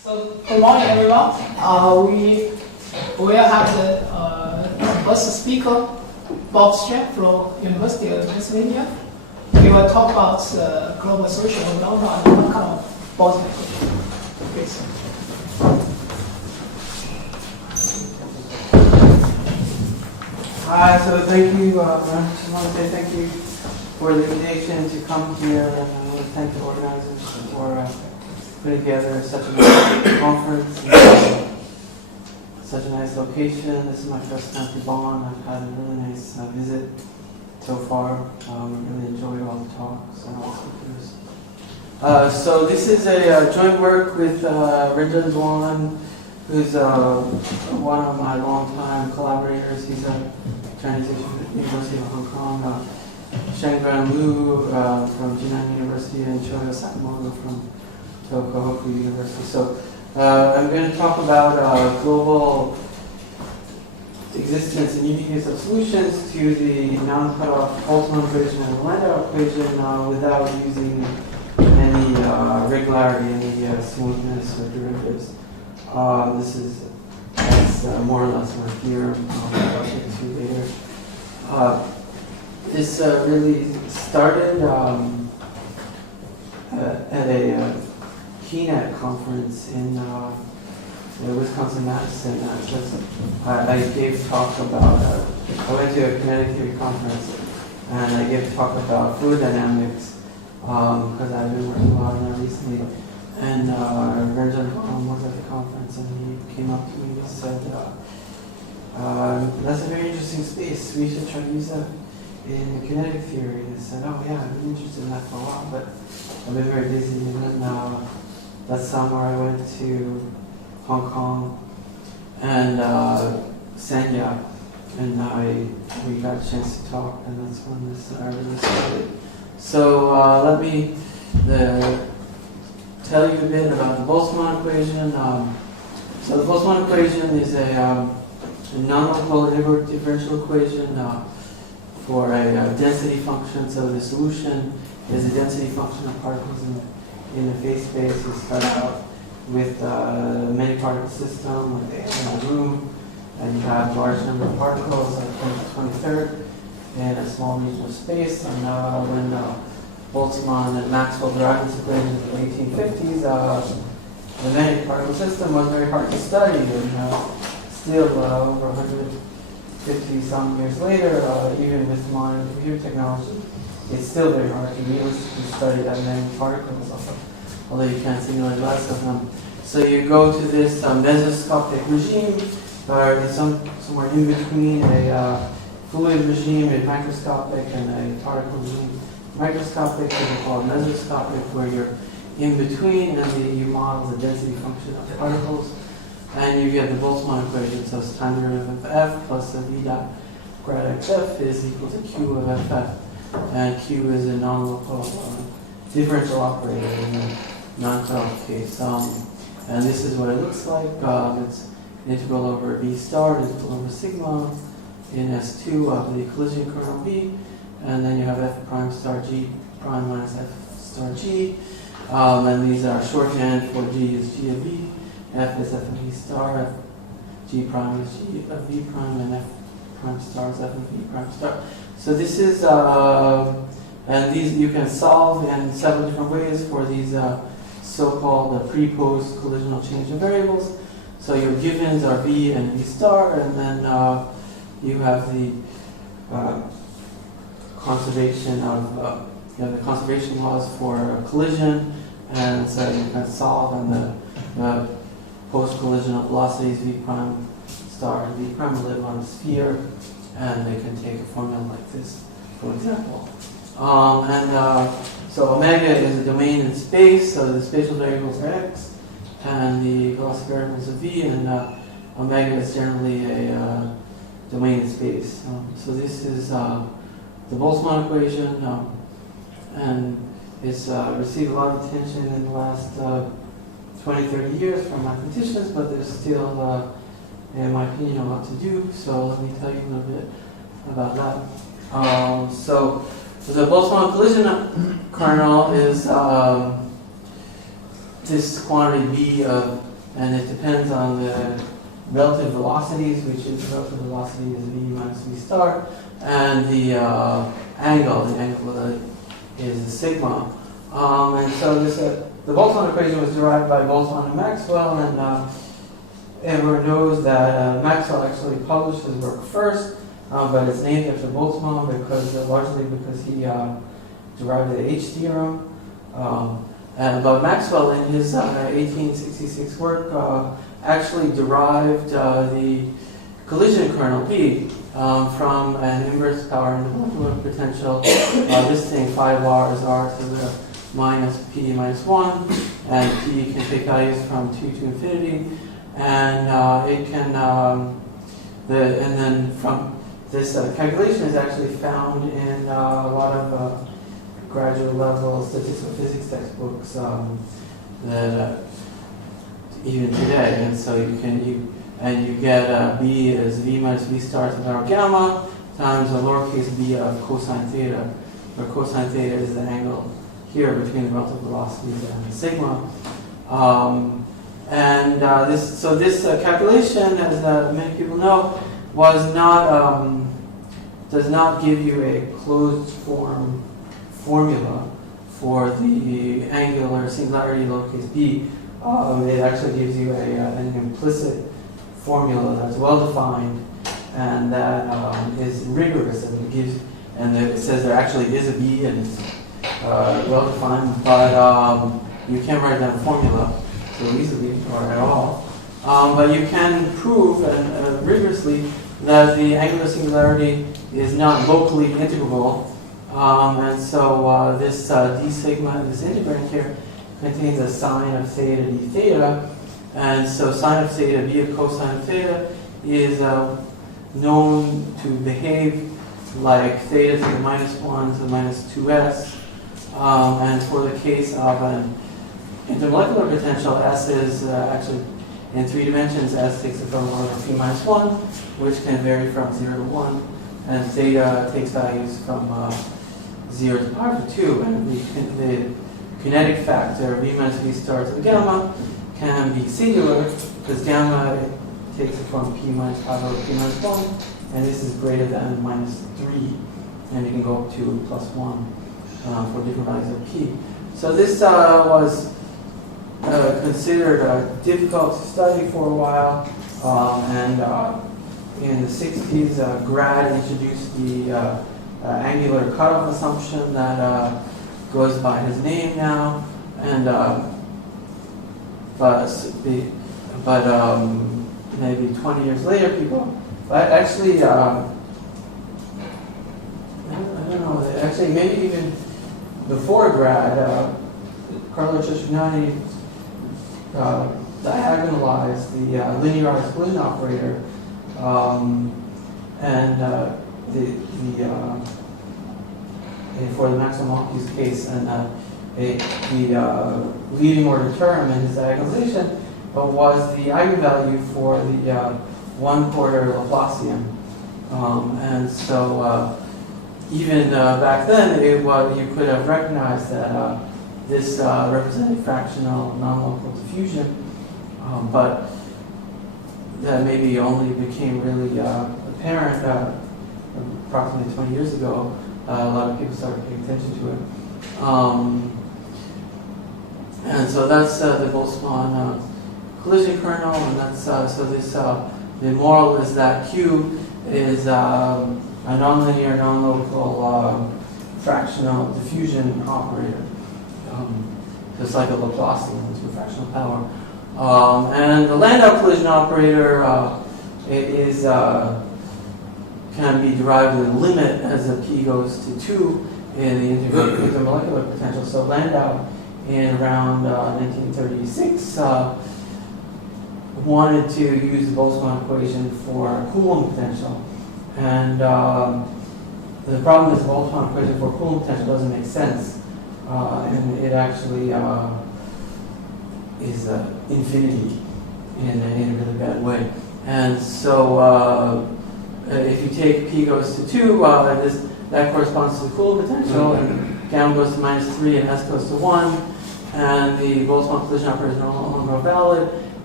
So, good morning, everyone. We will have the first speaker, Bob Strap from University of Pennsylvania. He will talk about global social phenomena and non-cutoff Boltzmann. Please. Hi, so thank you. I just want to say thank you for the invitation to come here, and I want to thank the organizers for putting together such a nice conference, and, such a nice location. This is my first time to Bonn. I've had a really nice visit so far. Really enjoyed all the talks and all the speakers. So this is a joint work with Renjun Duan, who's one of my longtime collaborators. He's a Chinese at the University of Hong Kong. Shengran Liu from Jinan University, and Shoyo Sakamoto from Tohoku University. So I'm going to talk about global existence and uniqueness of solutions to the non-cutoff Boltzmann equation and the Landau equation without using any regularity, any smoothness or derivatives. This is more or less my theorem. I'll get to later. This really started at a Kinetic conference in Wisconsin-Madison. I gave talk about, I went to a Kinetic Theory conference, and I gave talk about fluid dynamics, because I've been working a lot on that recently. And Renjun was at the conference, and he came up to me and said, that's a very interesting space. We should try to use that in kinetic theory. And I said, oh yeah, I've been interested in that for a while, but I've been very busy. And then that summer I went to Hong Kong and Sanya, and we got a chance to talk, and that's when this really started. So let me tell you a bit about the Boltzmann equation. So the Boltzmann equation is a non-local differential equation for a density function. So the solution is a density function of particles in the phase space. You start out with a many particle system with in a room, and you have a large number of particles at 10⁻⁵ in a small region of space. And when Boltzmann and Maxwell derived this equation in the 1850s, the many particle system was very hard to study, and still over 150 some years later, even with modern computer technology, it's still very hard to realistically study that many particles, although you can simulate less of them. So you go to this mesoscopic regime, or it's somewhere in between a fluid regime, a microscopic, and a particle regime. Microscopic, we call it mesoscopic, where you're in between, and you model the density function of the particles, and you get the Boltzmann equation. So it's time derivative of f plus a v dot grad xf is equal to q of ff, and q is a non-local differential operator in the non-cutoff case. And this is what it looks like. It's integral over v star, integral over sigma in S2 of the collision kernel v, and then you have f prime star g prime minus f star g, and these are shorthand for g is g of v, f is f of v star, f g prime is g of v prime, and f prime star is f of v prime star. So this is, and these you can solve in several different ways for these so-called pre-post collisional change of variables. So your givens are v and v star, and then you have the conservation of the conservation laws for collision, and so you can solve on the post-collisional velocities v prime star and v prime live on a sphere, and they can take a formula like this, for example. So omega is a domain in space, so the spatial variables are x, and the velocity variables are v, and omega is generally a domain in space. So this is the Boltzmann equation, and it's received a lot of attention in the last 20, 30 years from mathematicians, but there's still, in my opinion, a lot to do. So let me tell you a little bit about that. So the Boltzmann collision kernel is this quantity b of and it depends on the relative velocities, which is the relative velocity is v minus v star, and the angle. The angle is sigma. And so the Boltzmann equation was derived by Boltzmann and Maxwell, and everyone knows that Maxwell actually published his work first, but it's named after Boltzmann largely because he derived the H theorem. But Maxwell, in his 1866 work, actually derived the collision kernel P from an inverse power intermolecular potential. This thing 5r is r to the minus p minus 1, and p can take values from 2 to infinity, and it can and then from this calculation is actually found in a lot of graduate level statistical physics textbooks that even today, and so you get b is v minus v star to the power gamma times a lowercase b of cosine theta, where cosine theta is the angle here between the relative velocities and the sigma. This calculation, as many people know, was not does not give you a closed form formula for the angular singularity lowercase b. It actually gives you an implicit formula that's well defined and that is rigorous, and it says there actually is a b and it's well defined, but you can't write down a formula so easily or at all. But you can prove rigorously that the angular singularity is not locally integrable. And so this d sigma, this integrand here, contains a sine of theta d theta. And so sine of theta, b of cosine of theta, is known to behave like theta to the minus 1 to the minus 2s. And for the case of an intermolecular potential, S is actually in 3 dimensions. S takes the form of p minus 1, which can vary from 0 to 1. And theta takes values from 0 to the power of 2. And the kinetic factor, v minus v star to the gamma, can be singular, because gamma takes the form p minus power of p minus 1, and this is greater than minus 3, and you can go up to plus 1 for different values of p. So this was considered difficult to study for a while, and in the 60s, Grad introduced the angular cutoff assumption that goes by his name now, and but maybe 20 years later, but actually, I don't know, actually maybe even before Grad, Carlo Ciocignani diagonalized the linear collision operator, for the maximum case, and the leading order term in his diagonalization was the eigenvalue for the 1/4 Laplacian, and so even back then you could have recognized that this represented fractional non-local diffusion, but that maybe only became really apparent approximately 20 years ago. A lot of people started paying attention to it. And so that's the Boltzmann collision kernel, and that's so this the moral is that Q is a nonlinear, non-local fractional diffusion operator, just like a Laplacian with fractional power. And the Landau collision operator can be derived with a limit as the p goes to 2 in the intermolecular potential. So Landau, in around 1936, wanted to use the Boltzmann equation for Coulomb potential. And the problem is the Boltzmann equation for Coulomb potential doesn't make sense. And it actually is infinity in a really bad way. And so if you take p goes to 2, that corresponds to the Coulomb potential, and gamma goes to minus 3 and s goes to 1, and the Boltzmann collision operator is no longer valid,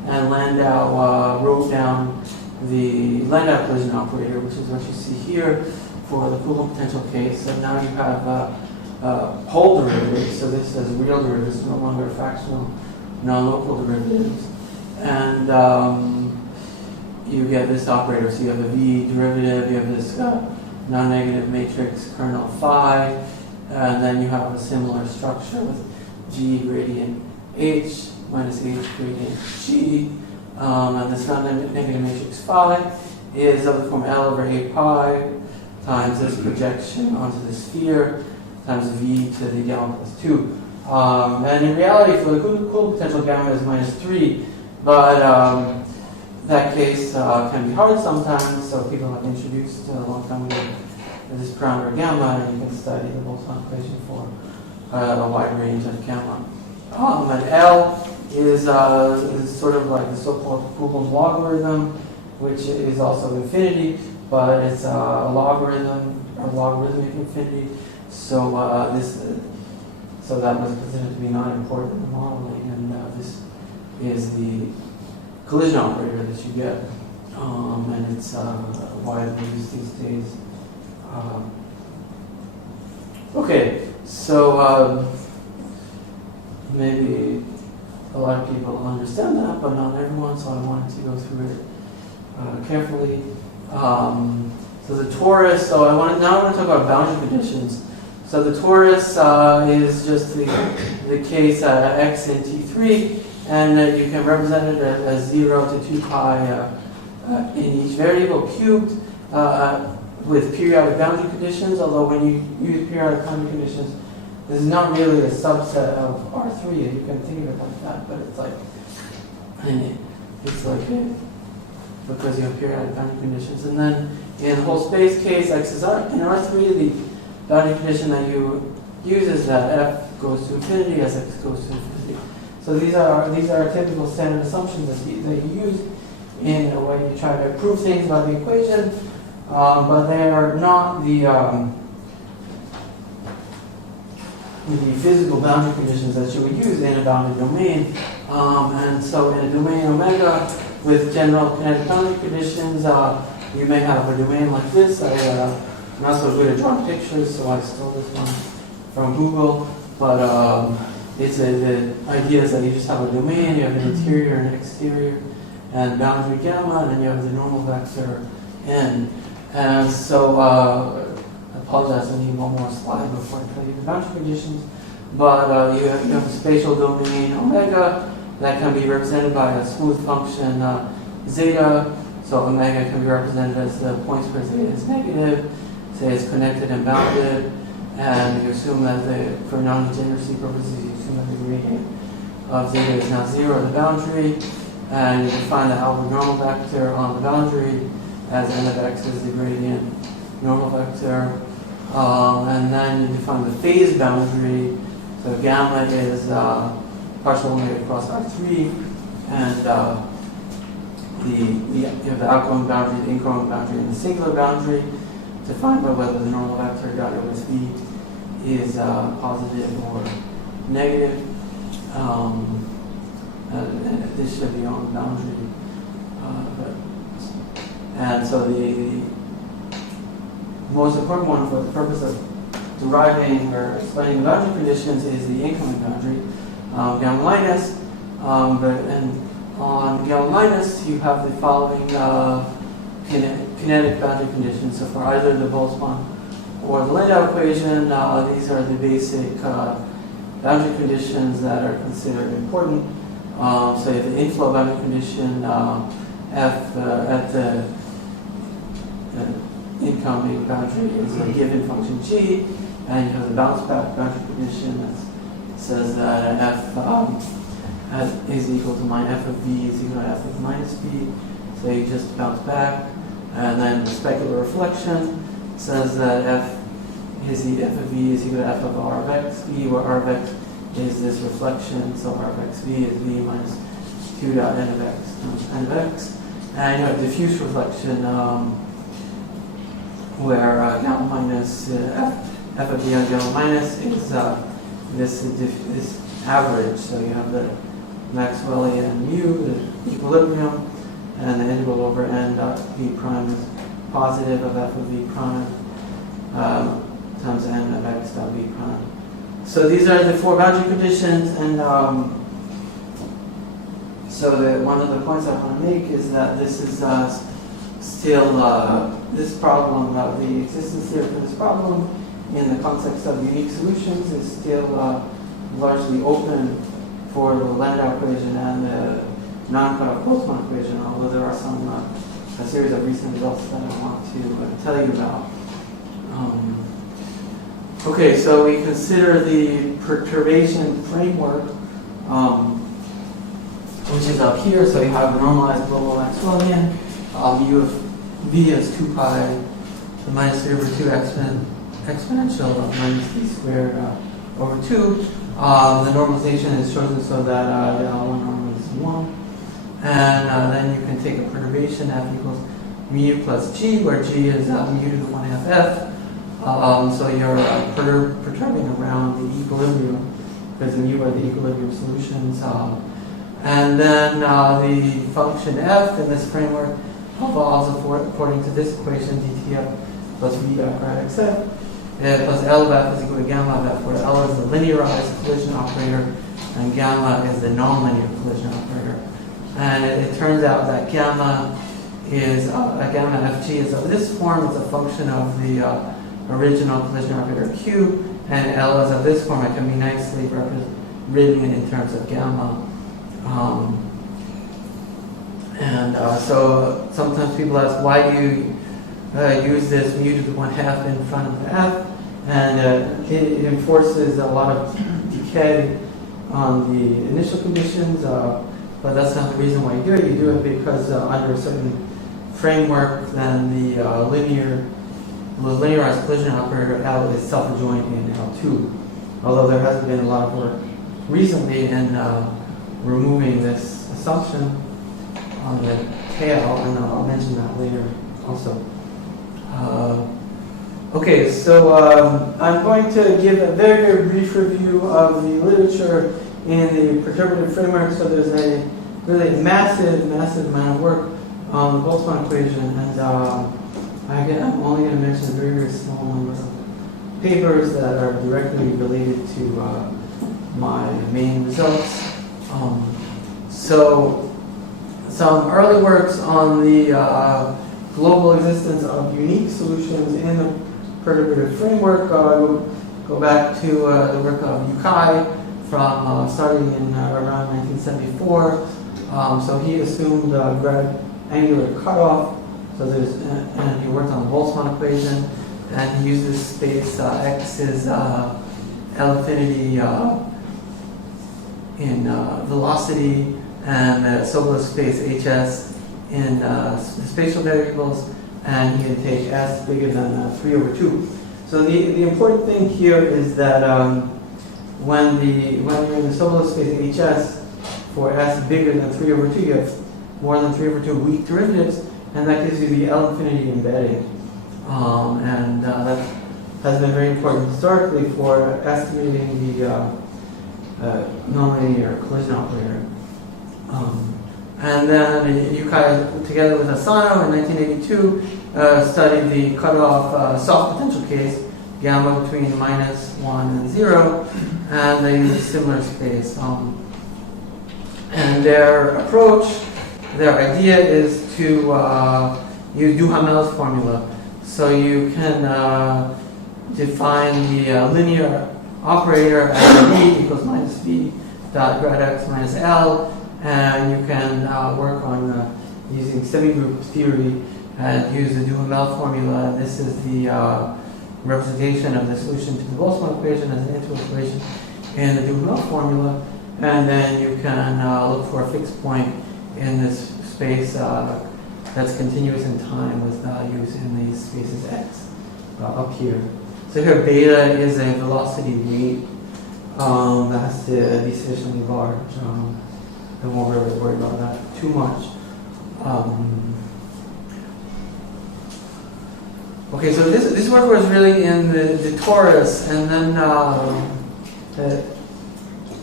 and Landau wrote down the Landau collision operator, which is what you see here for the Coulomb potential case. So now you have whole derivatives, so this is real derivatives, no longer fractional, non-local derivatives. And you get this operator, so you have a V derivative, you have this non-negative matrix kernel phi, and then you have a similar structure with G gradient H minus H gradient G, and this non-negative matrix phi is of the form L over 8 pi times this projection onto the sphere times V to the gamma plus 2. And in reality, for the Coulomb potential, gamma is minus 3, but that case can be hard sometimes, so people have introduced a long time ago this parameter gamma, and you can study the Boltzmann equation for a wide range of gamma. And L is sort of like the so-called Coulomb logarithm, which is also infinity, but it's a logarithm or logarithmic infinity. So so that was considered to be not important in the modeling, and this is the collision operator that you get, and it's widely used these days. Okay, so maybe a lot of people understand that, but not everyone, so I wanted to go through it carefully. So the torus, now I want to talk about boundary conditions. So the torus is just the case x in T3, and you can represent it as 0 to 2 pi in each variable cubed with periodic boundary conditions, although when you use periodic boundary conditions, this is not really a subset of R3, you can think of it like that, but it's like because you have periodic boundary conditions. And then in the whole space case, x is R, in R3, the boundary condition that you use is that f goes to infinity as x goes to infinity. So these are typical standard assumptions that you use in a way you try to prove things about the equation, but they are not the physical boundary conditions that you would use in a boundary domain. And so in a domain omega with general kinetic boundary conditions, you may have a domain like this. I'm not so good at drawing pictures, so I stole this one from Google. But the idea is that you just have a domain, you have an interior and exterior, and boundary gamma, and then you have the normal vector n. And so I apologize, I need one more slide before I tell you the boundary conditions. But you have a spatial domain omega that can be represented by a smooth function zeta. So omega can be represented as the points where zeta is negative, say it's connected and bounded, and you assume that for non-degeneracy purposes, you assume that the gradient of zeta is now 0 at the boundary, and you define the outward normal vector on the boundary as n of x is the gradient normal vector, and then you define the phase boundary. So gamma is partial omega across R3, and you have the outgoing boundary, the incoming boundary, and the singular boundary to find out whether the normal vector dotted with V is positive or negative. And this should be on the boundary. And so the most important one for the purpose of deriving or explaining the boundary conditions is the incoming boundary, gamma minus. And on gamma minus, you have the following kinetic boundary conditions. So for either the Boltzmann or the Landau equation, these are the basic boundary conditions that are considered important. So you have the inflow boundary condition, f at the incoming boundary is a given function g, and you have the bounce back boundary condition that says that f is equal to f of v is equal to f of minus v. So you just bounce back, and then the specular reflection says that f of v is equal to f of r of x v, where r of x is this reflection, so r of x v is v minus 2 dot n of x times n of x. And you have diffuse reflection, where gamma minus f of v on gamma minus is this average. So you have the Maxwellian mu, the equilibrium, and the integral over n dot v prime is positive of f of v prime times n of x dot v prime. So these are the 4 boundary conditions, and one of the points I want to make is that this is still this problem, the existence theory for this problem in the context of unique solutions is still largely open for the Landau equation and the non-cutoff Boltzmann equation, although there are a series of recent results that I want to tell you about. Okay, so we consider the perturbation framework, which is up here. So you have the normalized global Maxwellian, u of v is 2 pi to the minus 3 over 2 exponential of minus v squared over 2. The normalization is chosen so that the L1 normal is 1. And then you can take a perturbation, f equals mu plus g, where g is mu to the 1/2 f. So you're perturbing around the equilibrium, because mu are the equilibrium solutions. And then the function f in this framework evolves according to this equation, dtf plus v dot grad xf, plus L of f is equal to gamma of f, where L is the linearized collision operator and gamma is the nonlinear collision operator. And it turns out that gamma is gamma fg is of this form. It's a function of the original collision operator q, and L is of this form. It can be nicely written in terms of gamma. So sometimes people ask, why do you use this mu to the 1/2 in front of the f? And it enforces a lot of decay on the initial conditions, but that's not the reason why you do it. You do it because under a certain framework, then the linearized collision operator L is self-adjoint in L2. Although there hasn't been a lot of work recently in removing this assumption on the tail, and I'll mention that later also. Okay, so I'm going to give a very, very brief review of the literature in the perturbative framework. So there's a really massive, massive amount of work on the Boltzmann equation, and I'm only going to mention a very, very small number of papers that are directly related to my main results. So some early works on the global existence of unique solutions in the perturbative framework go back to the work of Yukai from starting in around 1974. So he assumed grad angular cutoff. So and he worked on the Boltzmann equation, and he used this space x is L infinity in velocity, and Sobolev space hs in spatial variables, and you can take s bigger than 3 over 2. So the important thing here is that when you're in the Sobolev space hs for s bigger than 3 over 2, you have more than 3 over 2 weak derivatives, and that gives you the L infinity embedding. And that has been very important historically for estimating the nonlinear collision operator. And then Yukai, together with Asano in 1982, studied the cutoff soft potential case, gamma between -1 and 0, and they used a similar space. And their approach, their idea is to use Duhamel's formula. So you can define the linear operator as v equals minus v dot grad x minus L, and you can work on using semigroup theory and use the Duhamel formula. This is the representation of the solution to the Boltzmann equation as an integral equation in the Duhamel formula, and then you can look for a fixed point in this space that's continuous in time with values in these spaces x up here. So here beta is a velocity rate that has to be sufficiently large. I won't really worry about that too much. Okay, so this work was really in the torus, and then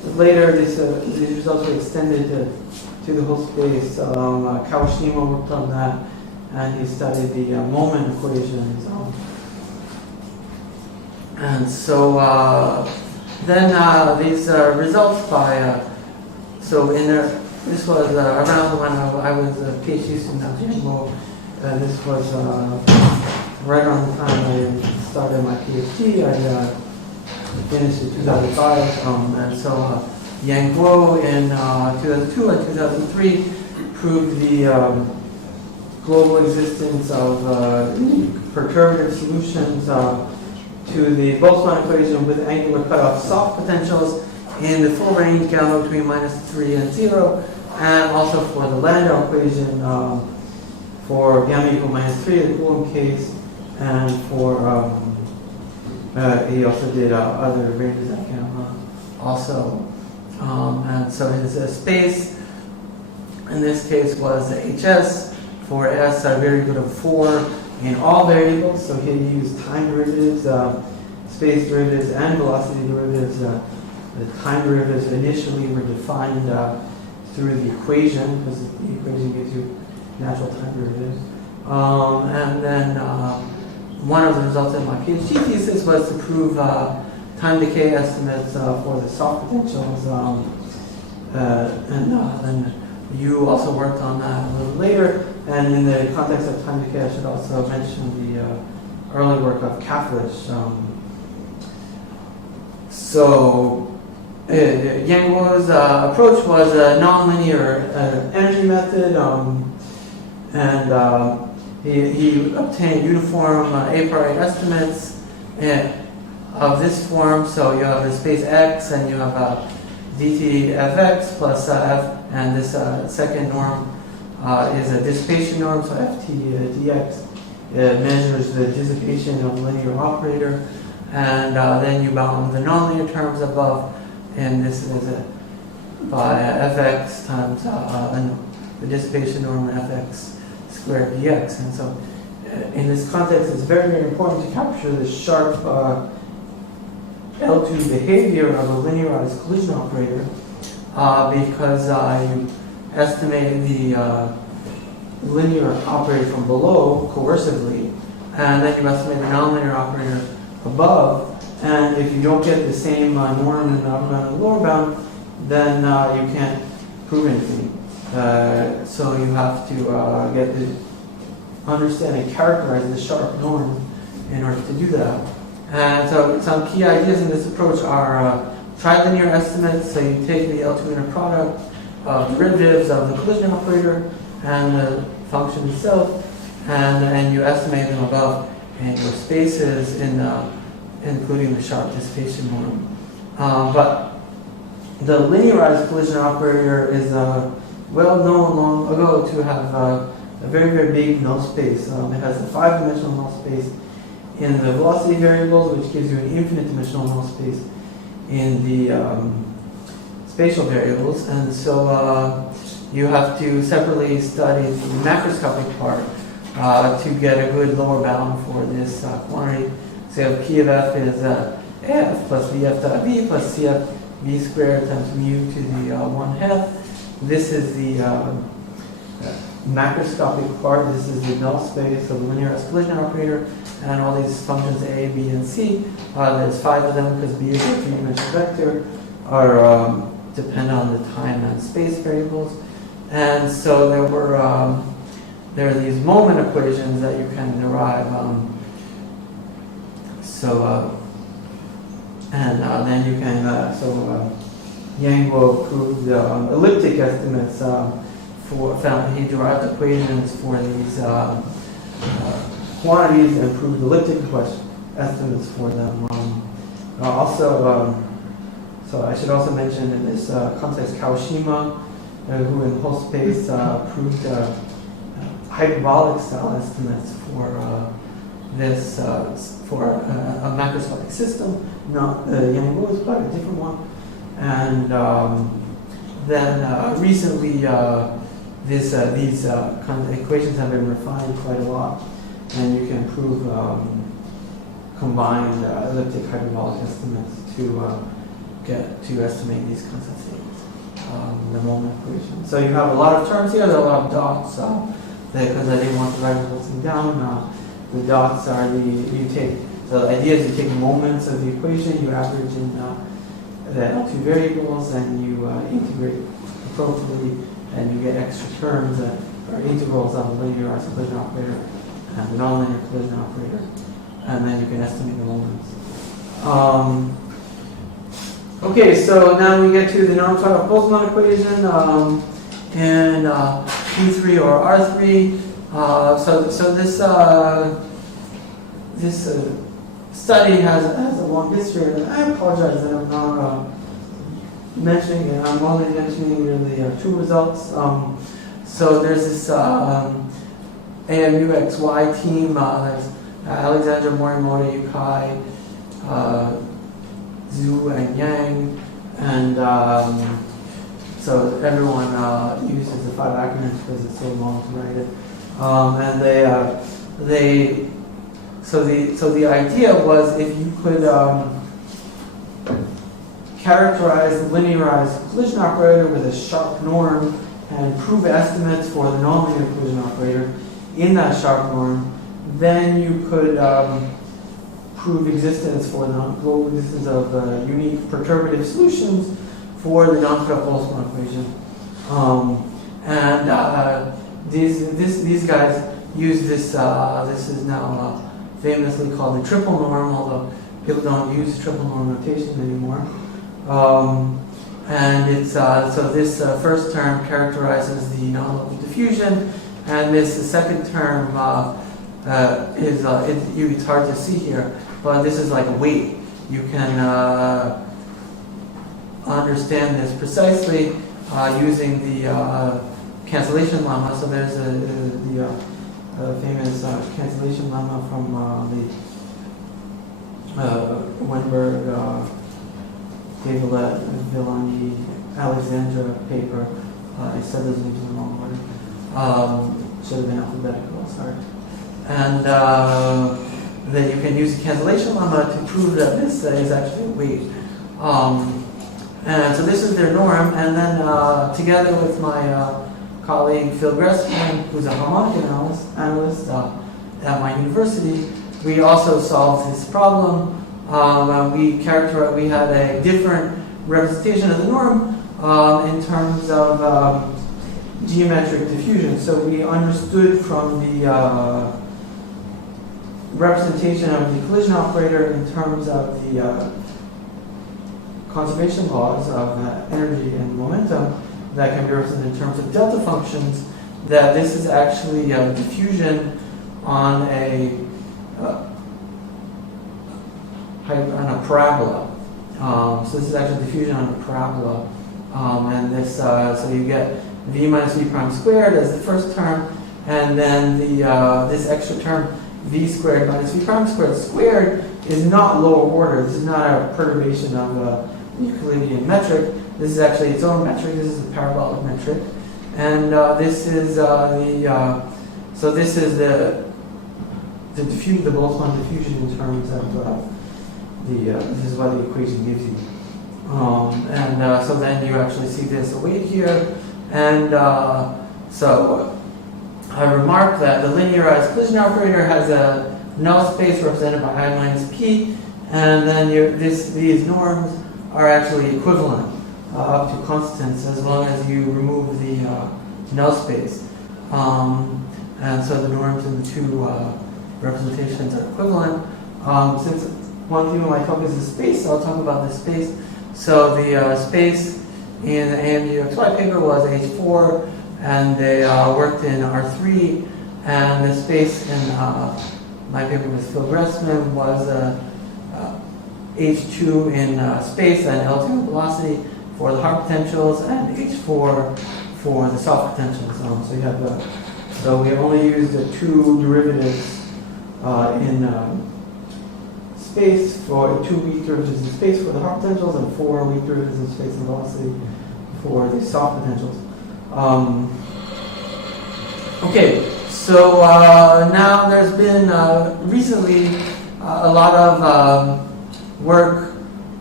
later, these results were extended to the whole space. Kawashima worked on that, and he studied the moment equations. And so then these results by this was around when I was a PhD student at Yale. This was right around the time I started my PhD. I finished in 2005, and so Yang Guo in 2002 and 2003 proved the global existence of perturbative solutions to the Boltzmann equation with angular cutoff soft potentials in the full range gamma between -3 and 0, and also for the Landau equation for gamma equal -3 in the Coulomb case, and for he also did other ranges at gamma also. And so his space in this case was HS for S very good of 4 in all variables. So he used time derivatives, space derivatives, and velocity derivatives. The time derivatives initially were defined through the equation, because the equation gives you natural time derivatives. And then one of the results of my PhD thesis was to prove time decay estimates for the soft potentials. And then you also worked on that a little later. And in the context of time decay, I should also mention the early work of Kaflish. Yang Guo's approach was a nonlinear energy method, and he obtained uniform a priori estimates of this form. So you have the space X, and you have dt fx plus f, and this second norm is a dissipation norm, so ft dx measures the dissipation of the linear operator, and then you bound the nonlinear terms above, and this is by fx times the dissipation norm fx squared dx. And so in this context, it's very, very important to capture the sharp L2 behavior of a linearized collision operator because you estimate the linear operator from below coercively, and then you estimate the nonlinear operator above. And if you don't get the same norm in the upper bound and lower bound, then you can't prove anything. So you have to understand and characterize the sharp norm in order to do that. And so some key ideas in this approach are trilinear estimates. So you take the L2 inner product of derivatives of the collision operator and the function itself, and you estimate them above in your spaces, including the sharp dissipation norm. But the linearized collision operator is well known long ago to have a very, very big null space. It has a 5-dimensional null space in the velocity variables, which gives you an infinite dimensional null space in the spatial variables. And so you have to separately study the macroscopic part to get a good lower bound for this quantity. So you have P of f is f plus vf dot v plus cf v squared times mu to the 1/2. This is the macroscopic part. This is the null space of the linearized collision operator, and all these functions a, b, and c. There's 5 of them because b is a 3-dimensional vector, are depend on the time and space variables. And so there are these moment equations that you can derive. Then you can Yang Guo proved elliptic estimates he derived equations for these quantities and proved elliptic estimates for them. So I should also mention in this context Kawashima, who in whole space proved hyperbolic style estimates for this for a macroscopic system, not Yang Guo's, but a different one. And then recently, these kind of equations have been refined quite a lot, and you can prove combined elliptic hyperbolic estimates to get to estimate these kinds of things. The moment equation. So you have a lot of terms here. There are a lot of dots because I didn't want to write the whole thing down. The dots are the idea is you take moments of the equation, you average in the two variables, and you integrate appropriately, and you get extra terms that are integrals of the linearized collision operator and the nonlinear collision operator, and then you can estimate the moments. Okay, so now we get to the non-cutoff Boltzmann equation and P3 or R3. So this study has a long history, and I apologize that I'm not mentioning it. I'm only mentioning the two results. So there's this AMUXY team. There's Alexandra Morimoto, Yukai, Zhu, and Yang, and so everyone uses the 5 acronyms because it's so long to write it. And so the idea was if you could characterize the linearized collision operator with a sharp norm and prove estimates for the nonlinear collision operator in that sharp norm, then you could prove existence for the global existence of unique perturbative solutions for the non-cutoff Boltzmann equation. These guys use this. This is now famously called the triple norm, although people don't use triple norm notation anymore. And it's so this first term characterizes the non-local diffusion, and this second term it's hard to see here, but this is like a weight. You can understand this precisely using the cancellation lemma. So there's the famous cancellation lemma from the Weinberg, David Villani, Alexandra paper. I said those names in the wrong order. Should have been alphabetical, sorry. And then you can use the cancellation lemma to prove that this is actually a weight. And so this is their norm, and then together with my colleague Phil Gressman, who's a harmonic analyst at my university, we also solved this problem. We had a different representation of the norm in terms of geometric diffusion. So we understood from the representation of the collision operator in terms of the conservation laws of energy and momentum that can be represented in terms of delta functions, that this is actually diffusion on a parabola. So this is actually diffusion on a parabola, and this so you get v minus v prime squared as the first term, and then the this extra term v squared minus v prime squared is not lower order. This is not a perturbation of the Euclidean metric. This is actually its own metric. This is a parabolic metric, and this is so this is the Boltzmann diffusion in terms of this is what the equation gives you. So then you actually see there's a weight here, and so I remarked that the linearized collision operator has a null space represented by I minus p, and then these norms are actually equivalent up to constants as long as you remove the null space. And so the norms in the two representations are equivalent. Since one theme of my talk is the space, I'll talk about the space. So the space in the AMUXY paper was H4, and they worked in R3, and the space in my paper with Phil Gressman was H2 in space and L2 velocity for the hard potentials, and H4 for the soft potentials. So you have so we only used the two derivatives in space for 2 weak derivatives in space for the hard potentials and 4 weak derivatives in space and velocity for the soft potentials. Okay, so now there's been recently a lot of work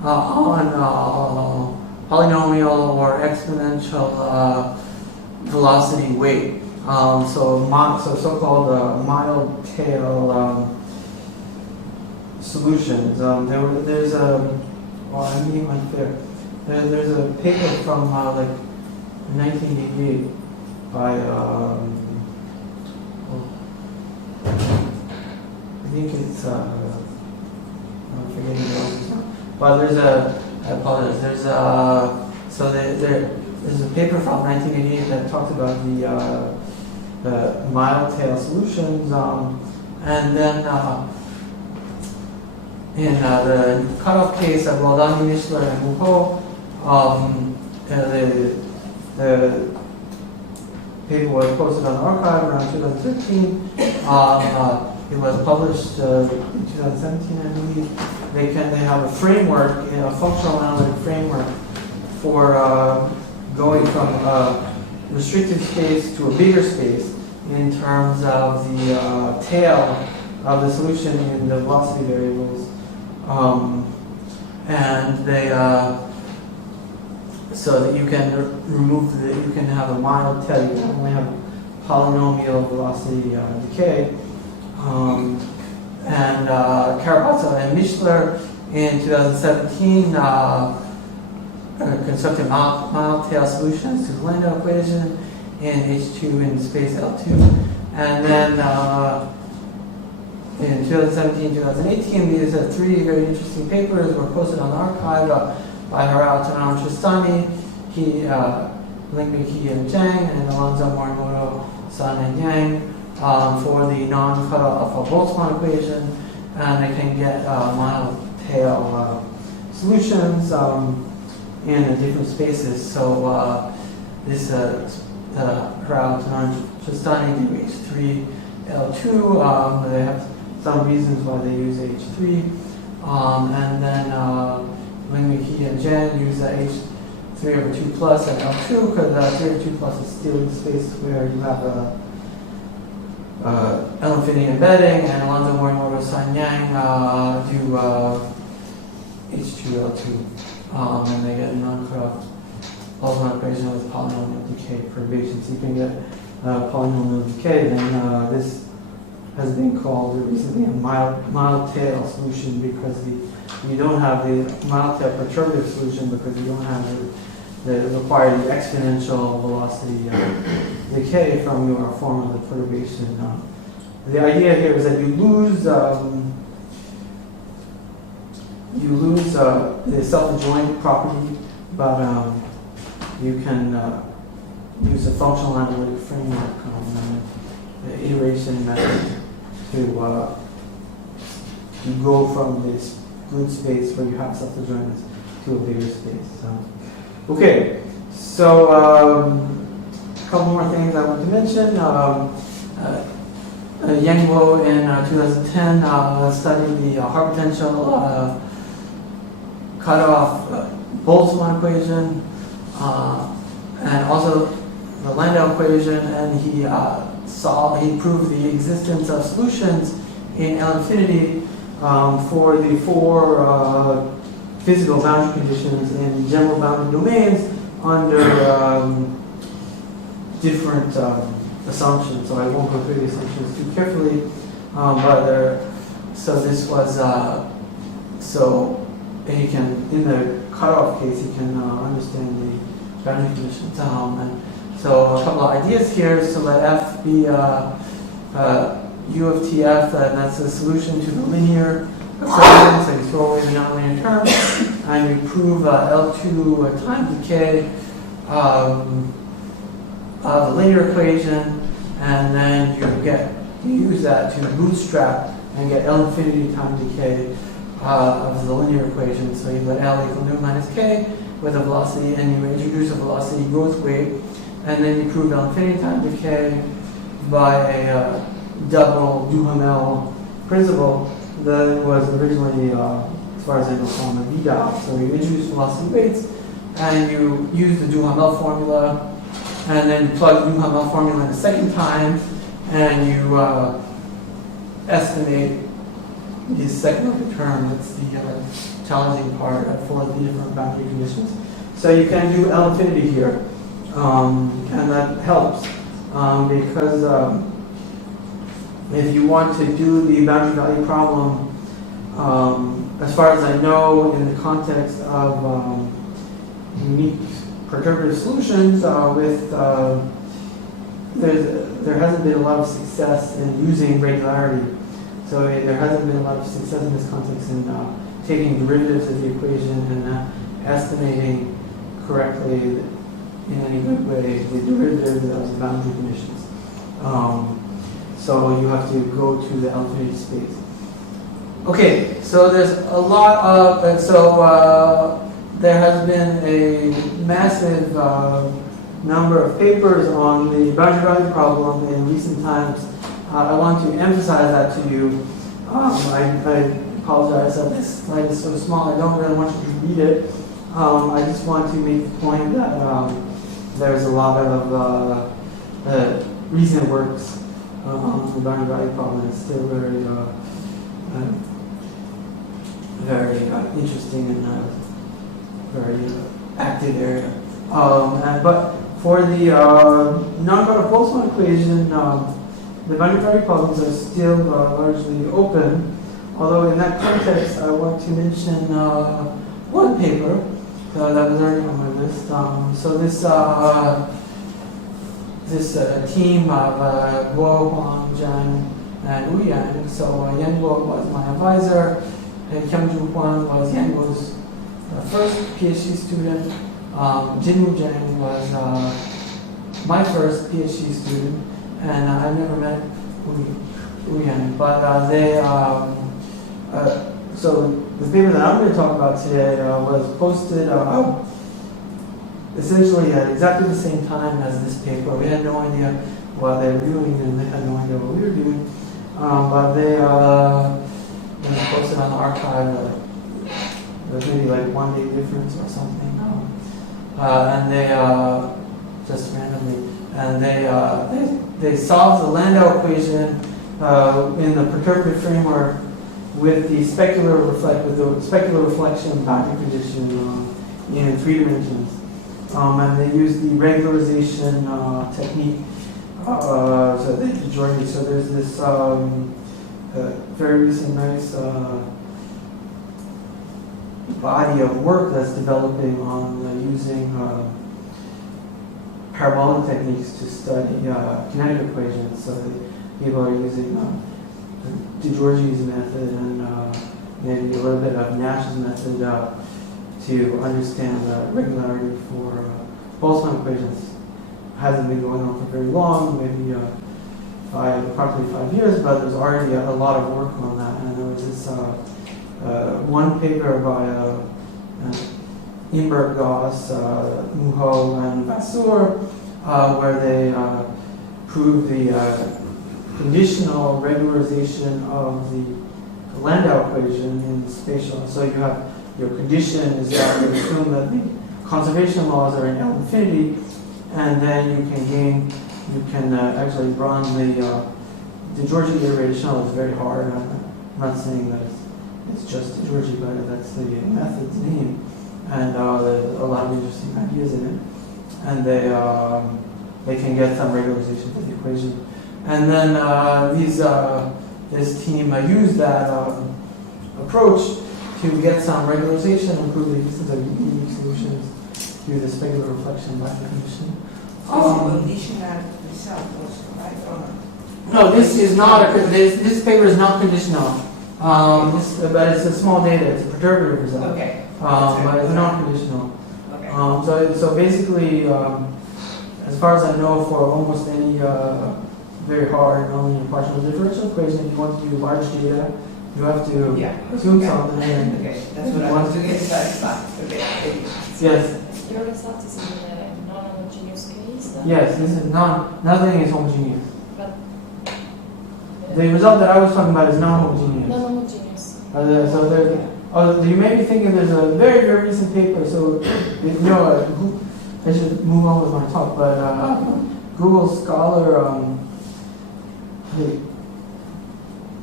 on polynomial or exponential velocity weight. So-called mild tail solutions. There's a, there's a paper from like 1988 by I think it's I'm forgetting the author's name. But there's I apologize. There's a paper from 1988 that talks about the mild tail solutions, and then in the cutoff case of Boltzmann, Mishler, and Muho, the paper was posted on the archive around 2013. It was published in 2017, I believe. They have a framework, a functional analytic framework for going from a restricted space to a bigger space in terms of the tail of the solution in the velocity variables. And they so that you can you can have a mild tail, you can only have polynomial velocity decay. And Karabatsa and Mishler in 2017 constructed mild tail solutions to the Landau equation in H2 in space L2. And then in 2017-2018, these three very interesting papers were posted on the archive by Harao, Tanao, and Tristani, Lingmei, and Zhang, and Alonzo, Morimoto, San, and Yang, for the non-cutoff Boltzmann equation, and they can get mild tail solutions in different spaces. So this Harao, Tanao, and Tristani do H3, L2. They have some reasons why they use H3, and then Lingmei and Jen use H3 over 2 plus and L2 because 3 over 2 plus is still in space where you have L infinity embedding, and Alonzo, Morimoto, San, Yang do H2, L2, and they get a non-cutoff Boltzmann equation with polynomial decay perturbation. So you can get polynomial decay, then this has been called recently a mild tail solution because you don't have the mild tail perturbative solution because you don't have the required exponential velocity decay from your form of the perturbation. The idea here is that you lose the self-adjoint property, but you can use a functional analytic framework, the iteration method, to go from this good space where you have self-adjointness to a bigger space. Okay, so a couple more things I want to mention. Yang Wo in 2010 studied the Hart potential cutoff Boltzmann equation and also the Landau equation, and he proved the existence of solutions in L infinity for the four physical boundary conditions in general boundary domains under different assumptions. So I won't go through the assumptions too carefully, so this was so he can, in the cutoff case, he can understand the boundary conditions. And so a couple of ideas here. So let F be U of TF, and that's a solution to the linear equation. So you throw away the nonlinear term, and you prove L2 time decay of the linear equation, and then you use that to bootstrap and get L infinity time decay of the linear equation. So you let L equal nu minus k with a velocity, and you introduce a velocity growth weight, and then you prove L infinity time decay by a double Duhamel principle that was originally, as far as I know, called a VDOP. So you introduce velocity weights, and you use the Duhamel formula, and then you plug the Duhamel formula in a second time, and you estimate the second order term. That's the challenging part for the different boundary conditions. So you can do L infinity here, and that helps because if you want to do the boundary value problem, as far as I know, in the context of unique perturbative solutions, there hasn't been a lot of success in using regularity. So there hasn't been a lot of success in this context in taking derivatives of the equation and estimating correctly in any good way the derivatives of the boundary conditions. So you have to go to the L infinity space. Okay, so there's a lot of, there has been a massive number of papers on the boundary value problem in recent times. I want to emphasize that to you. I apologize that this slide is so small. I don't really want you to read it. I just want to make the point that there's a lot of recent works on the boundary value problem. It's still very interesting and very active area. But for the non-cutoff Boltzmann equation, the boundary value problems are still largely open. Although in that context, I want to mention one paper that was already on my list. So this team of Guo, Huang, Zhang, and Wu Yan. So Yan Guo was my advisor, and Kyung-Ju Huang was Yan Guo's first PhD student. Jinwu Zhang was my first PhD student, and I never met Wu Yan, but so the paper that I'm going to talk about today was posted essentially at exactly the same time as this paper. We had no idea what they were doing, and they had no idea what we were doing, but they posted on the archive. There's maybe like 1 day difference or something, and they just randomly, and they solved the Landau equation in the perturbative framework with the specular reflection boundary condition in 3 dimensions, and they used the regularization technique. So they joined me. So there's this very recent nice body of work that's developing on using parabolic techniques to study kinetic equations. So people are using DeGiorgi's method and maybe a little bit of Nash's method to understand the regularity for Boltzmann equations. Hasn't been going on for very long, maybe approximately 5 years, but there's already a lot of work on that. And there was this one paper by Imberg, Gauss, Muho, and Vasseur, where they proved the conditional regularization of the Landau equation in the spatial. So you have your condition is that you assume that the conservation laws are in L infinity, and then you can actually run the Georgi iteration. It's very hard. I'm not saying that it's just the Georgi, but that's the method's name. And there's a lot of interesting ideas in it. And they can get some regularization for the equation. And then this team used that approach to get some regularization and prove the existence of unique solutions through the specular reflection boundary condition. Conditional result also, right? No, this is not this paper is not conditional. But it's a small data. It's a perturbative result. Okay. But it's not conditional. Okay. So basically, as far as I know, for almost any very hard nonlinear partial differential equation, if you want to do large data, you have to assume something. Okay, that's what I want to get satisfied. Okay. Yes. Your result is in a non-homogeneous case? Yes, this is nothing is homogeneous. But The result that I was talking about is non-homogeneous. non-homogeneous. So there's, you may be thinking there's a very, very recent paper, so I should move on with my talk, but Google Scholar,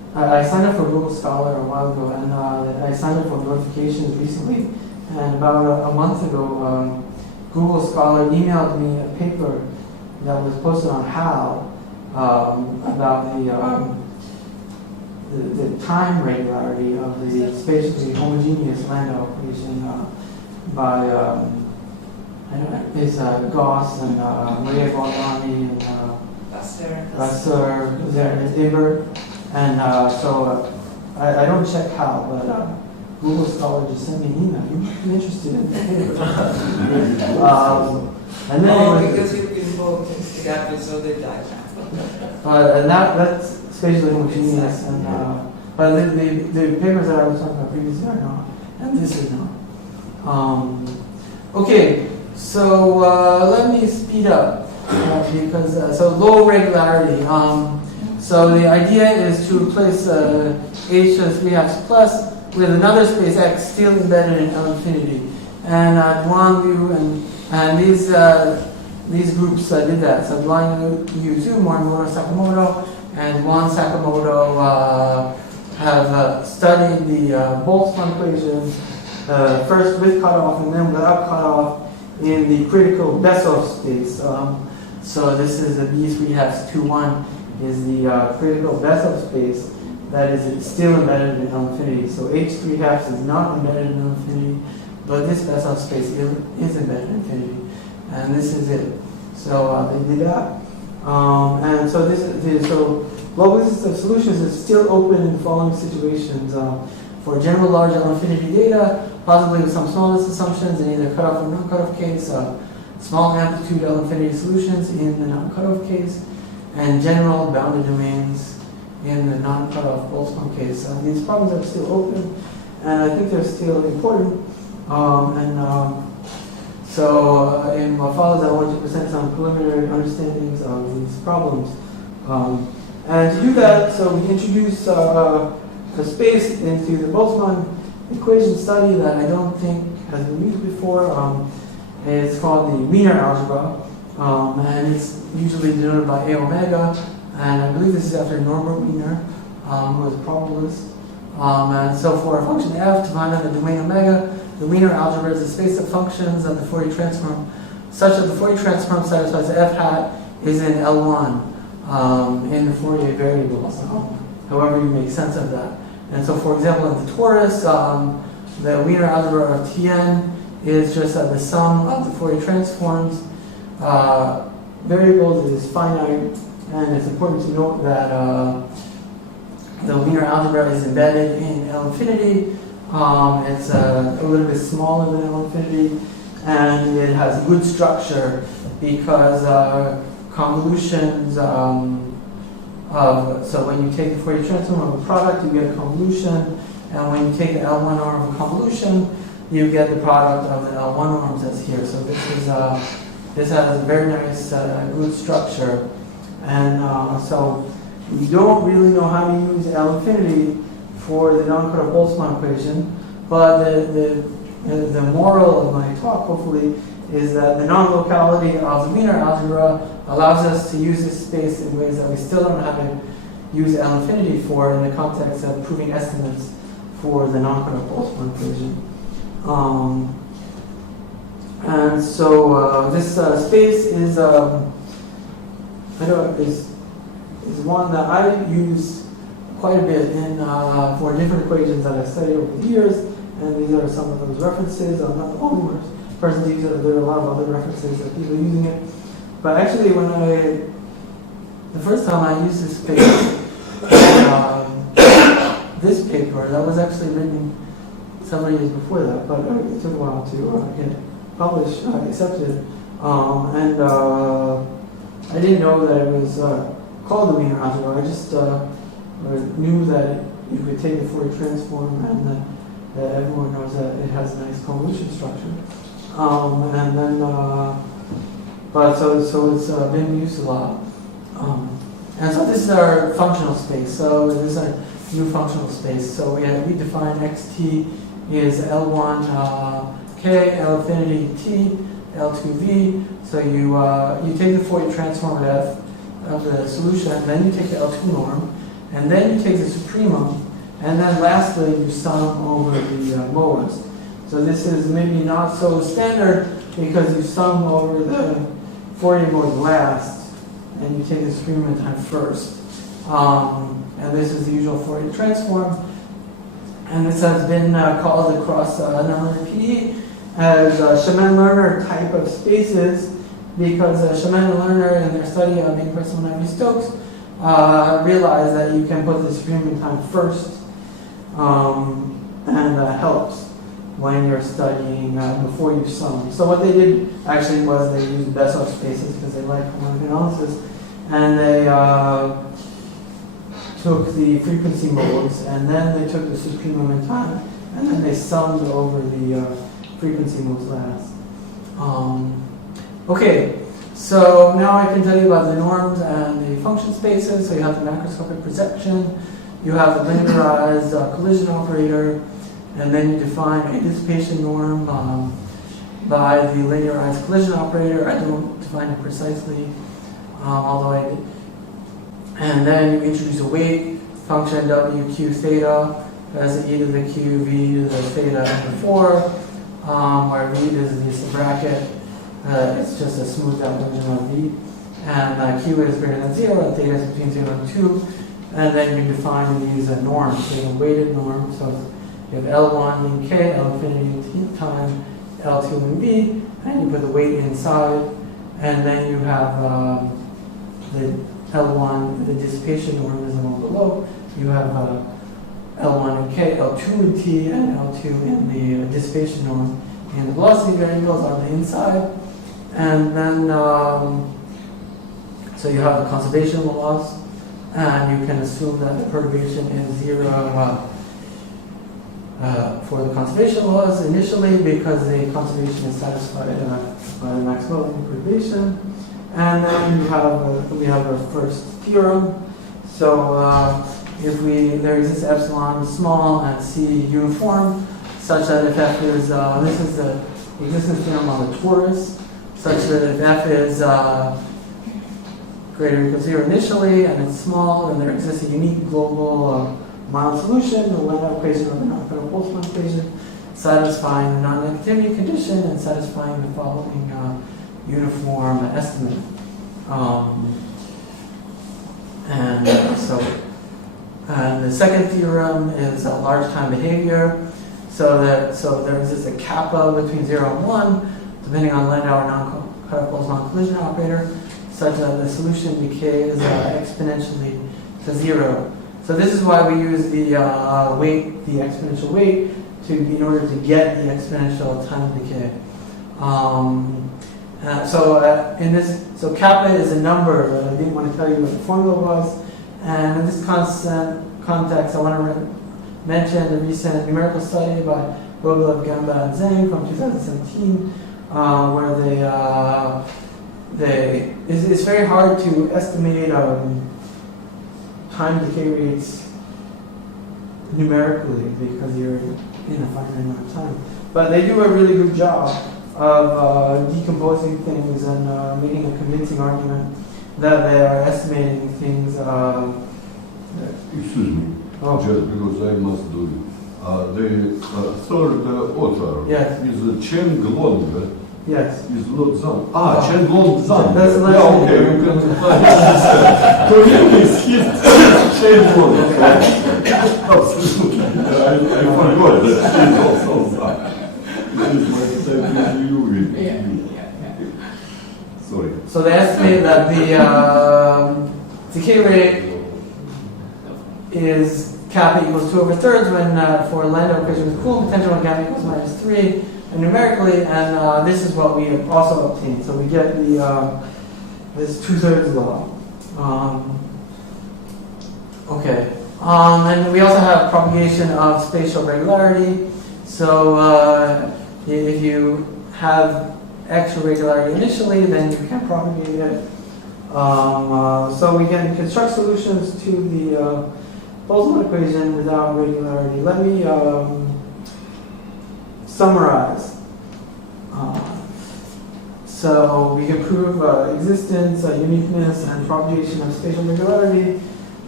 I signed up for Google Scholar a while ago, and I signed up for notifications recently. And about a month ago, Google Scholar emailed me a paper that was posted on HAL about the time regularity of the spatially homogeneous Landau equation by I don't know, it's Gauss and Maria Boltzmann and Vasseur, Ebert, and so I don't check HAL, but Google Scholar just sent me an email. I'm interested in the paper. And then because you've been involved together, so they died. and that's spatially homogeneous, and but the papers that I was talking about previously are not, and this is not. Okay, so let me speed up because so low regularity. So the idea is to replace h as 3 plus with another space x still embedded in L infinity, and Duan Liu and these groups did that. So Duan Liu 2, Morimoto Sakamoto, and Juan Sakamoto have studied the Boltzmann equations first with cutoff and then without cutoff in the critical Besov space. So this is a B3 is the critical Besov space that is still embedded in L infinity. So H3 is not embedded in L infinity, but this Besov space is embedded in infinity, and this is it. So they did that. And so global existence of solutions is still open in the following situations. For general large L infinity data, possibly with some smallness assumptions in either cutoff or non-cutoff case, small amplitude L infinity solutions in the non-cutoff case, and general bounded domains in the non-cutoff Boltzmann case. These problems are still open, and I think they're still important. So in what follows, I want to present some preliminary understandings of these problems. And to do that, so we introduce a space into the Boltzmann equation study that I don't think has been used before. It's called the Wiener algebra, and it's usually denoted by A omega, and I believe this is after Norbert Wiener, who was a probabilist. And so for a function f defined on the domain omega, the Wiener algebra is a space of functions of the Fourier transform such that the Fourier transform satisfies f hat is in L1 in the Fourier variables, however you make sense of that. And so for example, in the torus, the Wiener algebra of Tn is just the sum of the Fourier transforms variables is finite, and it's important to note that the Wiener algebra is embedded in L infinity. It's a little bit smaller than L infinity, and it has good structure because convolutions so when you take the Fourier transform of a product, you get a convolution, and when you take the L1 norm of a convolution, you get the product of the L1 norms that's here. So this has a very nice good structure, and so we don't really know how to use L infinity for the non-cutoff Boltzmann equation, but the moral of my talk, hopefully, is that the non-locality of the Wiener algebra allows us to use this space in ways that we still don't have to use L infinity for in the context of proving estimates for the non-cutoff Boltzmann equation. And so this space is one that I use quite a bit in for different equations that I've studied over the years, and these are some of those references. I'm not the only person to use it. There are a lot of other references of people using it. But actually, the first time I used this paper, this paper that was actually written several years before that, but it took a while to get published, accepted, and I didn't know that it was called the Wiener algebra. I just knew that you could take the Fourier transform, and that everyone knows that it has a nice convolution structure. And then, so it's been used a lot. And so this is our functional space. So this is our new functional space. So we define xt is L1 k, L infinity t, L2 v. So you take the Fourier transform of the solution, then you take the L2 norm, and then you take the supremum, and then lastly you sum over the modes. So this is maybe not so standard because you sum over the Fourier mode last, and you take the supremum time first. And this is the usual Fourier transform. And this has been called across nonlinear PDE as Chemin-Lerner type of spaces, because Chemin and Lerner in their study of impersonal Navier-Stokes realized that you can put the supremum time first, and that helps when you're studying before you sum. So what they did actually was they used Bessel spaces because they like harmonic analysis, and they took the frequency modes, and then they took the supremum in time, and then they summed over the frequency modes last. Okay, so now I can tell you about the norms and the function spaces. So you have the macroscopic projection, you have the linearized collision operator, and then you define a dissipation norm by the linearized collision operator. I don't define it precisely, although I did. And then you introduce a weight function W Q theta as e to the Q V to the theta and before, where V is this bracket. It's just a smoothed out version of V. And Q is greater than 0, and theta is between 0 and 2. And then you define these norms. So you have a weighted norm. So you have L1 in K, L infinity in T time, L2 in V, and you put the weight inside. And then you have the L1, the dissipation norm is the one below. You have L1 in K, L2 in T, and L2 in the dissipation norm. And the velocity variables on the inside. And then, so you have the conservation laws, and you can assume that the perturbation is 0 for the conservation laws initially, because the conservation is satisfied by the Maxwellian perturbation. And then we have our first theorem. So if there exists epsilon small and C uniform, such that if F is, this is the existence theorem on the torus, such that if F is greater or equal to 0 initially and it's small, then there exists a unique global mild solution, the Landau equation or the non-cutoff Boltzmann equation, satisfying the non-negativity condition and satisfying the following uniform estimate. And the second theorem is large time behavior. So there exists a kappa between 0 and 1, depending on Landau or non-cutoff Boltzmann collision operator, such that the solution decays exponentially to 0. So this is why we use the weight, the exponential weight, in order to get the exponential time decay. So kappa is a number that I didn't want to tell you what the formula was. And in this context, I want to mention the recent numerical study by Sobolev, Gamba, and Zhang from 2017, where it's very hard to estimate time decay rates numerically because you're in a finite amount of time. But they do a really good job of decomposing things and making a convincing argument that they are estimating things. Excuse me, just because I must do it. The third author is Chen Glong. Yes. Is not Zhang. Chen Glong Zhang. That's the yeah, okay, you can for him it's Chen Glong. Absolutely. I forgot that he's also Zhang. This is my second view. Sorry. So they estimate that the decay rate is kappa equals 2/3 when for Landau equation with Coulomb potential when kappa equals -3, and numerically, and this is what we have also obtained. So we get this 2/3 law. Okay, and we also have propagation of spatial regularity. So if you have extra regularity initially, then you can propagate it. So we can construct solutions to the Boltzmann equation without regularity. Let me summarize. So we can prove existence, uniqueness, and propagation of spatial regularity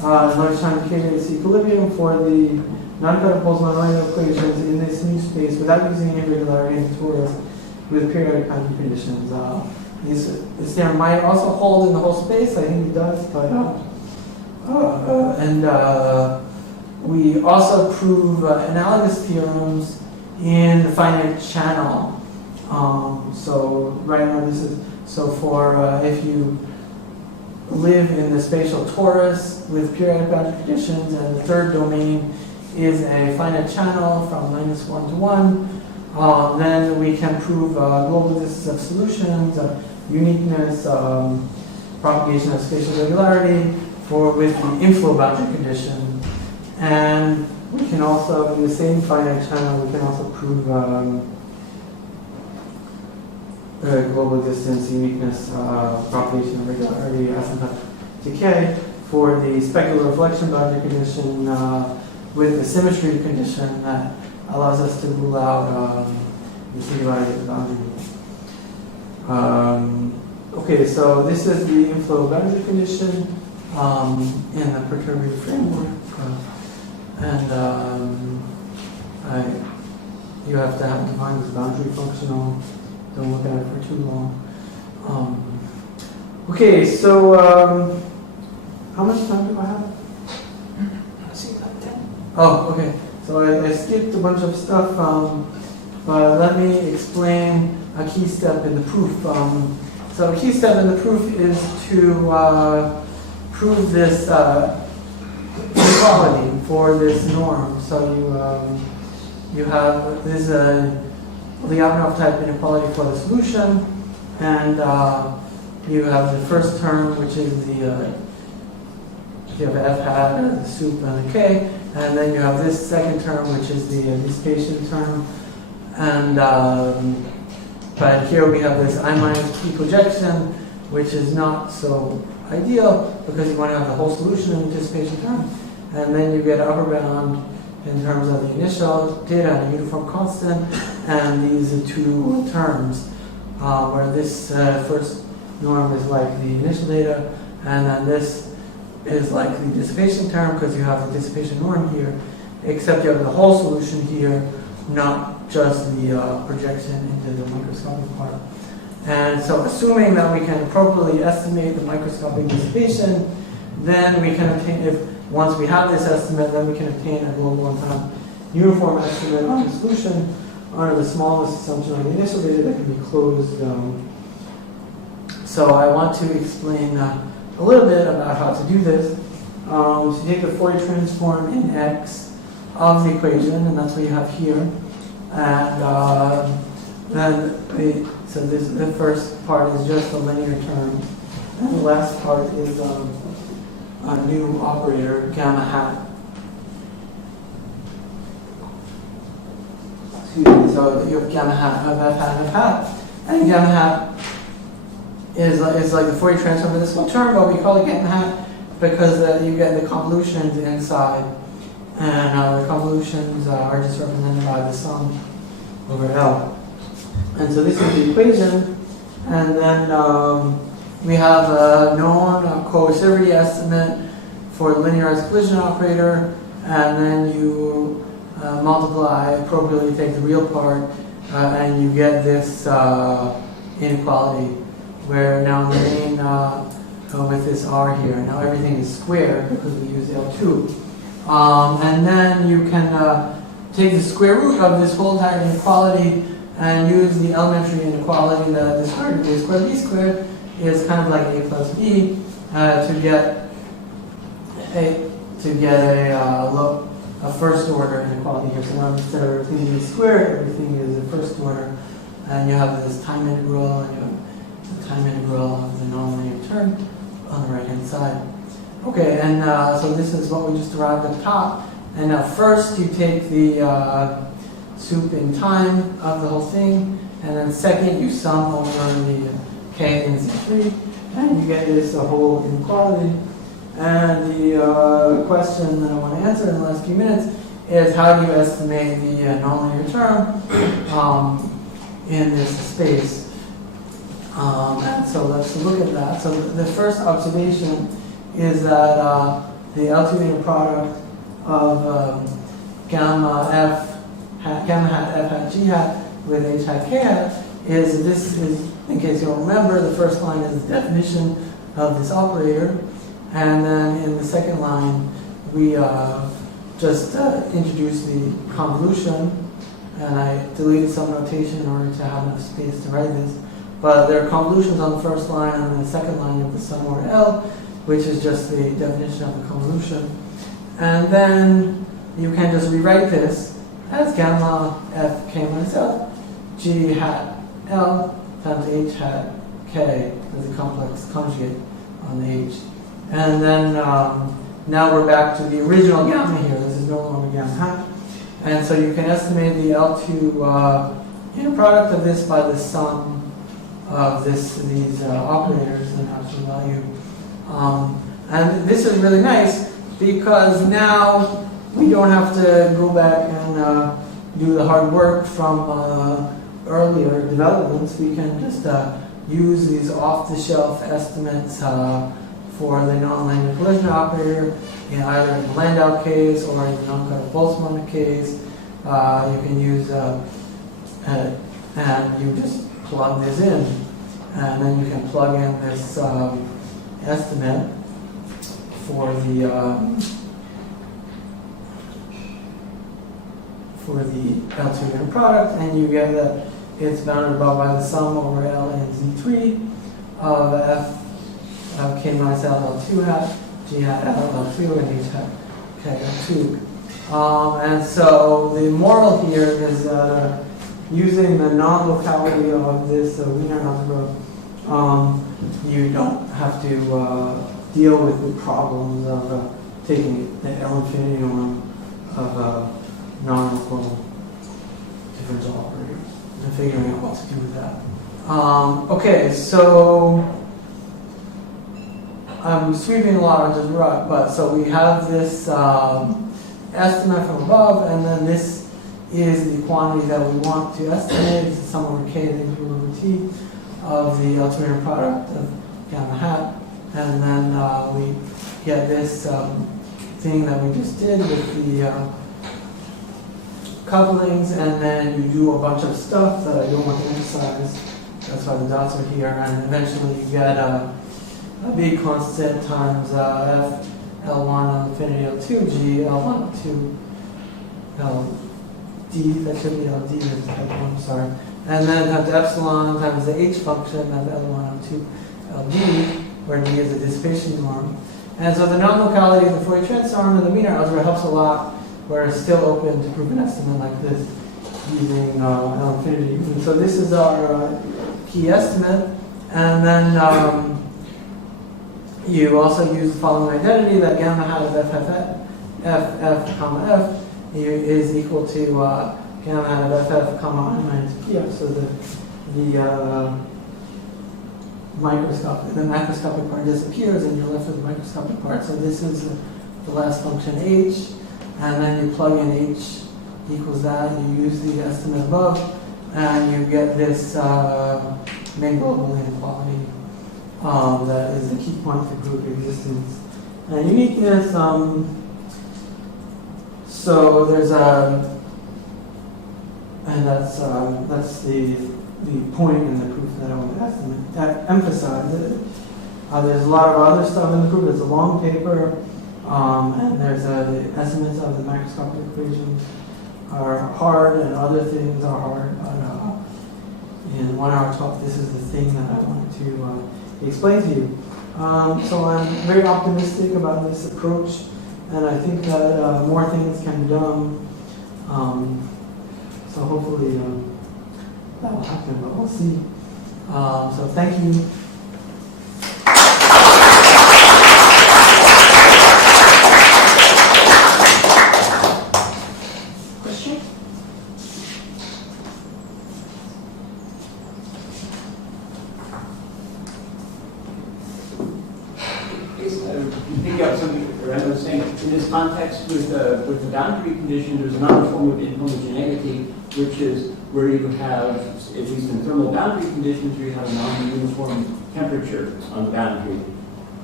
large time calculus equilibrium for the non-cutoff Boltzmann and Landau equations in this new space without using any regularity in torus with periodic boundary conditions. This theorem might also hold in the whole space. I think it does, but we also prove analogous theorems in the finite channel. So right now this is for if you live in the spatial torus with periodic boundary conditions, and the third domain is a finite channel from -1 to 1, then we can prove global distance of solutions, uniqueness, propagation of spatial regularity with the inflow boundary condition. And we can also, in the same finite channel, we can also prove global distance, uniqueness, propagation of regularity, asymptotic decay for the specular reflection boundary condition with the symmetry condition that allows us to rule out the singularity of the boundary. Okay, so this is the inflow boundary condition in the perturbative framework. You have to have defined this boundary functional. Don't look at it for too long. Okay, so how much time do I have? I think like 10. Oh, okay. So I skipped a bunch of stuff, but let me explain a key step in the proof. So a key step in the proof is to prove this inequality for this norm. So you have this Lyapunov type inequality for the solution, and you have the first term, which is you have f hat, the soup, and the k, and then you have this second term, which is the dissipation term, and but here we have this I minus p projection, which is not so ideal because you want to have the whole solution in the dissipation term, and then you get upper bound in terms of the initial data and a uniform constant, and these are two terms where this first norm is like the initial data, and then this is like the dissipation term because you have the dissipation norm here, except you have the whole solution here, not just the projection into the microscopic part. And so assuming that we can appropriately estimate the microscopic dissipation, then we can obtain, once we have this estimate, then we can obtain a global one-time uniform estimate of the solution under the smallest assumption of the initial data that can be closed. So I want to explain a little bit about how to do this. So you take the Fourier transform in X of the equation, and that's what you have here. And then the first part is just a linear term, and the last part is a new operator, gamma hat. Excuse me, so you have gamma hat, have f hat, f hat. And gamma hat is like the Fourier transform of this whole term, but we call it gamma hat because you get the convolutions inside. And the convolutions are just represented by the sum over L. And so this is the equation. And then we have a known coercivity estimate for the linearized collision operator, and then you multiply, appropriately take the real part, and you get this inequality, where now the main, with this R here, now everything is squared because we use L2. And then you can take the square root of this whole entire inequality and use the elementary inequality that the square root of a squared b squared is kind of like a plus b to get a first order inequality here. So now instead of everything being squared, everything is a first order, and you have this time integral, and you have the time integral of the nonlinear term on the right hand side. Okay, and so this is what we just derived at the top. And now first you take the soup in time of the whole thing, and then second you sum over the k and z3, and you get this whole inequality. And the question that I want to answer in the last few minutes is how do you estimate the nonlinear term in this space? And so let's look at that. So the first observation is that the L2 inner product of gamma hat f hat g hat with h hat k hat is, this is, in case you'll remember, the first line is the definition of this operator, and then in the second line we just introduce the convolution, and I deleted some notation in order to have enough space to write this. But there are convolutions on the first line and the second line of the sum over L, which is just the definition of the convolution. And then you can just rewrite this as gamma f k minus f g hat L times h hat k as a complex conjugate on the h. And then now we're back to the original gamma here. This is no longer gamma hat. And so you can estimate the L2 inner product of this by the sum of these operators and absolute value. And this is really nice because now we don't have to go back and do the hard work from earlier developments. We can just use these off-the-shelf estimates for the non-linear collision operator in either in the Landau case or in the non-cutoff Boltzmann case. You can use, and you just plug this in, and then you can plug in this estimate for the L2 inner product, and you get that it's bounded above by the sum over L and Z3 of f of k minus L L2 hat, g hat L L2, and h hat k L2. And so the moral here is that using the non-locality of this Wiener algebra, you don't have to deal with the problems of taking the L infinity norm of non-local differential operators and figuring out what to do with that. Okay, so I'm sweeping a lot under the rug, but so we have this estimate from above, and then this is the quantity that we want to estimate. It's the sum over k to the integral over t of the L2 inner product of gamma hat, and then we get this thing that we just did with the couplings, and then you do a bunch of stuff that I don't want to emphasize. That's why the dots are here, and eventually you get a big constant times f L1 infinity L2 G L1 L2 LD, that should be LD is type 1, sorry. And then times epsilon times the h function of L1 L2 LD, where D is a dissipation norm. And so the non-locality of the Fourier transform and the Wiener algebra helps a lot, where it's still open to prove an estimate like this using L infinity. And so this is our key estimate. And then you also use the following identity, that gamma hat of f comma f is equal to gamma hat of ff comma I minus pf. So the macroscopic part disappears and you're left with the microscopic part. So this is the last function h, and then you plug in h equals that, you use the estimate above, and you get this main global inequality. That is the key point for group existence and uniqueness. So there's and that's the point in the proof that I want to emphasize. There's a lot of other stuff in the proof. It's a long paper, and there's the estimates of the macroscopic equations are hard, and other things are hard. But in 1 hour talk, this is the thing that I wanted to explain to you. So I'm very optimistic about this approach, and I think that more things can be done. So hopefully that will happen, but we'll see. So thank you. Question? Pick up something Rand was saying. In this context, with the boundary condition, there's another form of inhomogeneity, which is where you have, at least in thermal boundary conditions, where you have a non-uniform temperature on the boundary.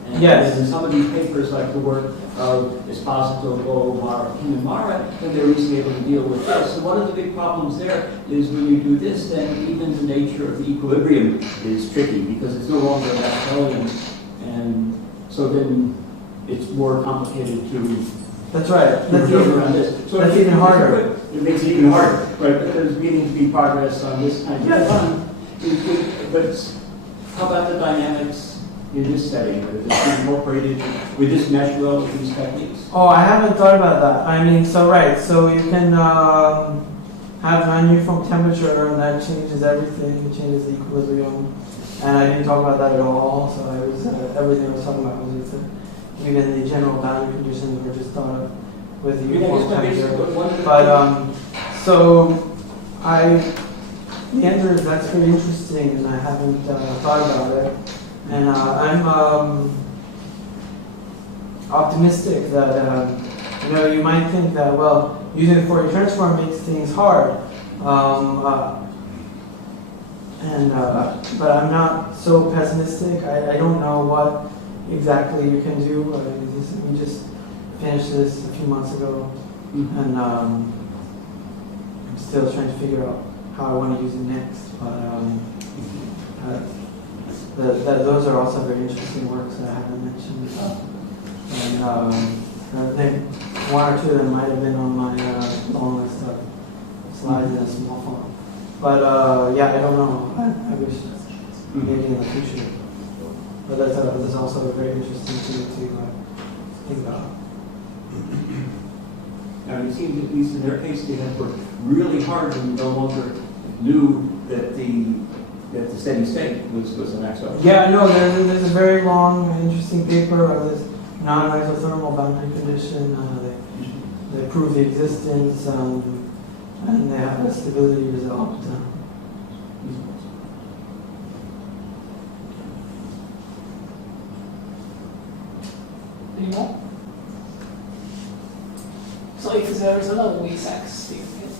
And Yes. in some of these papers, like the work of Esposito, Coulomb, and Mara, then they're easily able to deal with this. So one of the big problems there is when you do this, then even the nature of the equilibrium is tricky because it's no longer Maxwellian. And so then it's more complicated to That's right. That's work around this. So that's if you- even harder. It makes it even harder, right? But there's beginning to be progress on this kind of Yes. fun. But how about the dynamics in this setting? If it's incorporated with this mesh well with these techniques? Oh, I haven't thought about that. I mean, so right, so you can have non-uniform temperature, and that changes everything. It changes the equilibrium, and I didn't talk about that at all. So I was everything I was talking about was just even the general boundary conditions were just thought of with the I mean, I guess uniform my basic temperature. one of the But so the answer is that's very interesting, and I haven't thought about it. And I'm optimistic that you might think that using the Fourier transform makes things hard, but I'm not so pessimistic. I don't know what exactly you can do. We just finished this a few months ago, and I'm still trying to figure out how I want to use it next. But those are also very interesting works that I haven't mentioned. And I think one or two of them might have been on my long list of slides in a small form. But yeah, I don't know. I wish maybe in the future. But that's also very interesting to think about. Now, it seems, at least in their case, they had worked really hard and no longer knew that the steady state was an Maxwell. Yeah, no, there's a very long, interesting paper of this non-isothermal boundary condition. They prove the existence, and they have a stability result. Any more? So if there is no weak axis,